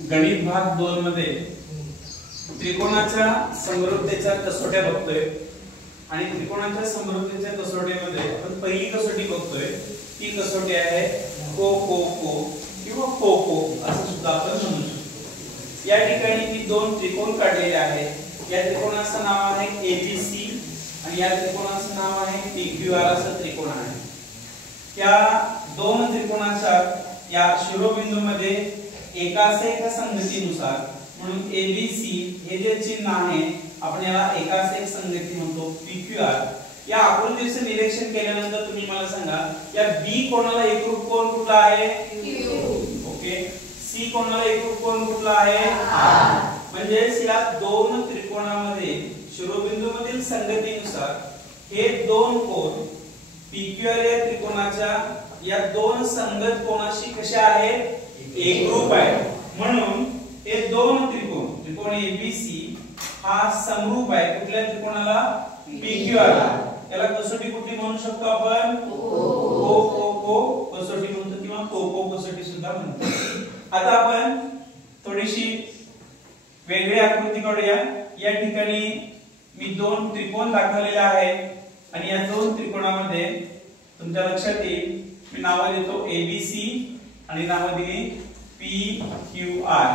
गणित भाग 2 मध्ये त्रिकोणाच्या समरूपतेच्या कसोट्या बघतोय आणि त्रिकोणाच्या समरूपतेच्या कसोटीमध्ये आपण पहिली कसोटी बघतोय ती कसोटी आहे को को को किंवा को को असं सुद्धा आपण म्हणू शकतो। या ठिकाणी मी दोन त्रिकोण काढलेले आहेत। या त्रिकोणाचं नाव आहे ABC आणि या त्रिकोणाचं नाव आहे PQR असं त्रिकोण आहे। या दोन त्रिकोणाच्या या शिरोबिंदूमध्ये एकाच एक संगतीनुसार म्हणून ABC हे जे चिन्ह आहे आपण याला एकाच एक संगती म्हणतो PQR। या आकृतीचे निरीक्षण केल्यानंतर तुम्ही मला सांगा या B कोणाला एकरूप कोण कुठला आहे Q। ओके, C कोणाला एकरूप कोण कुठला आहे R। म्हणजे या दोन त्रिकोणामध्ये शिरोबिंदू मधील संगतीनुसार हे दोन कोण PQR या त्रिकोणाच्या या दोन संगत कोणाशी कसे आहेत एकरूप आहे। म्हणून हे दोन त्रिकोण ABC हा समरूप आहे कुठल्या त्रिकोणाला PQR ला। याला कसोटी कुठली म्हणू शकतो आपण को को को कसोटी म्हणतो किंवा को को कसोटी सुद्धा म्हणतो। आता आपण थोडीशी वेगळी आकृती काढूया। या ठिकाणी मी दोन त्रिकोण दाखवलेले आहेत आणि या दोन त्रिकोणामध्ये तुमच्या लक्षात येईल मी नाव देतो ABC आणि नाव दिली PQR।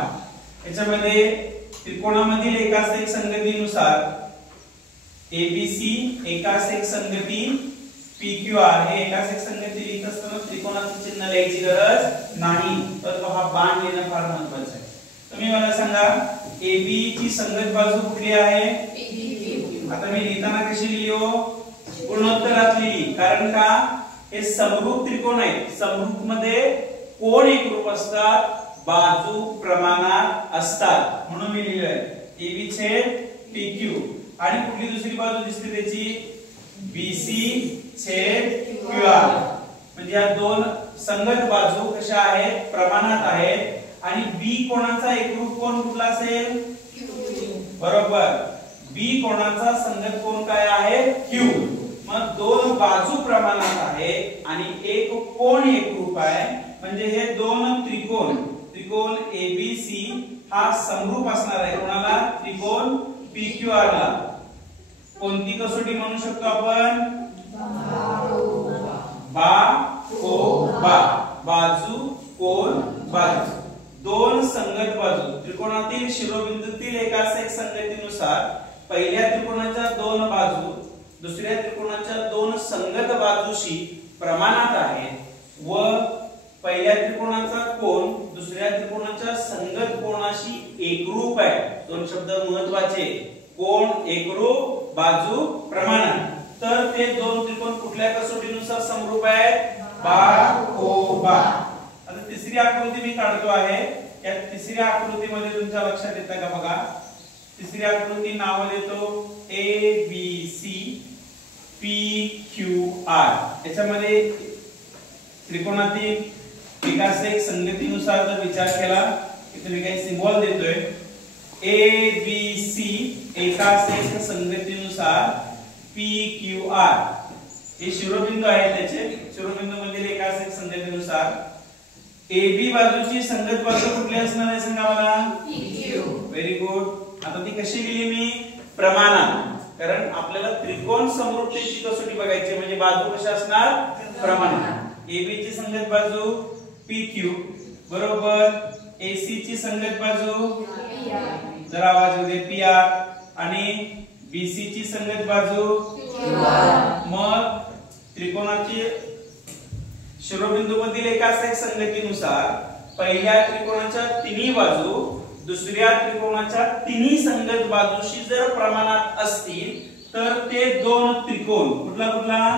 याच्यामध्ये त्रिकोणामधील एकाच एक संगतीनुसार ABC एकाच एक संगती PQR हे एकाच एक संगती लिहित असताना त्रिकोणाचे चिन्ह लिहायची गरज नाही, तर हा बाण लिहिणं फार महत्त्वाचं आहे। तुम्ही मला सांगा AB ची संगत बाजू कुठली आहे PQ। आता मी लिहिताना कशी लिहिलो गुणोत्तरात लिहिली, कारण का हे समरूप त्रिकोण आहे। समरूप मध्ये कोण एकरूप असतात बाजू प्रमाणात असतात म्हणून मी लिहिलंय AB छेद PQ आणि कुठली दुसरी बाजू दिसते त्याची BC छेद QR। म्हणजे या दोन संगत बाजू कशा आहेत प्रमाणात आहेत आणि B कोणाचा एकरूप कोण कुठला असेल Q। बरोबर, B कोणाचा संगत कोण काय आहे Q। मग दोन बाजू प्रमाणात आहे आणि एक कोण एकरूप आहे म्हणजे हे दोन त्रिकोण ABC हा समरूप असणार आहे कोणाला त्रिकोण PQR ला। कोणती कसोटी म्हणू शकतो आपण बाजू कोण बाजू। दोन संगत बाजू त्रिकोणातील शिरोबिंदूतील एकाच एक संगतीनुसार पहिल्या त्रिकोणाच्या दोन बाजू दुसऱ्या त्रिकोणाच्या दोन संगत बाजूशी प्रमाणात आहेत व पहिल्या त्रिकोणाचा कोण दुसऱ्या त्रिकोणाच्या संगत कोणाशी एकरूप आहे। दोन शब्द महत्त्वाचे, कोण एकरूप बाजू प्रमाणात। तर ते दोन त्रिकोण कुठल्या कसोटीनुसार समरूप आहेत बा। आता तिसरी आकृती मी काढतो आहे। या तिसऱ्या आकृतीमध्ये तुमच्या लक्षात येतं का बघा, तिसरी आकृती नाव देतो ABC PQR। याच्यामध्ये त्रिकोणातील एकाच एक संगतीनुसार जर विचार केला की तुम्ही काही सिंबॉल देतोय ABC एकाच एक संगतीनुसार PQR हे शिरोबिंदू आहेत त्याचे शिरोबिंदू मधील एकाच एक संगतीनुसार AB बाजूची संगत बाजू कुठली असणार आहे सांगा मला PQ। Very good. आता ती कशी लिहिली मी प्रमाणात, कारण आपल्याला त्रिकोण समरूपतेची कसोटी बघायची म्हणजे बाजू कशा असणार प्रमाणात। AB ची संगत बाजू PQ बरोबर AC ची संगत बाजू जरा आवाज येऊ दे PR आणि BC ची संगत बाजू QR। मग त्रिकोणाची शिरोबिंदू मधील एकाच एक संगतीनुसार पहिल्या त्रिकोणाच्या तिन्ही बाजू दुसऱ्या त्रिकोणाच्या तिन्ही संगत बाजूशी जर प्रमाणात असतील तर ते दोन त्रिकोण कुठला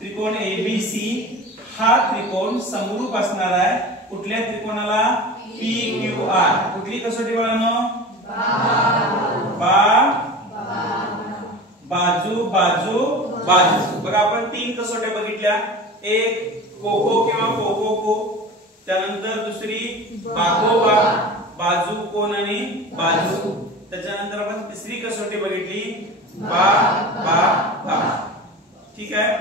त्रिकोण ABC हा त्रिकोण समरूप असणार आहे कुठल्या त्रिकोणाला PQR। कुठली कसोटी बाळांनो बाजू बाजू बाजू। बघा आपण तीन कसोट्या बघितल्या, एक कोको किंवा कोको को, त्यानंतर दुसरी बाकोबा बाजू कोण आणि बाजू, त्याच्यानंतर आपण तिसरी कसोटी बघितली बा। ठीक आहे।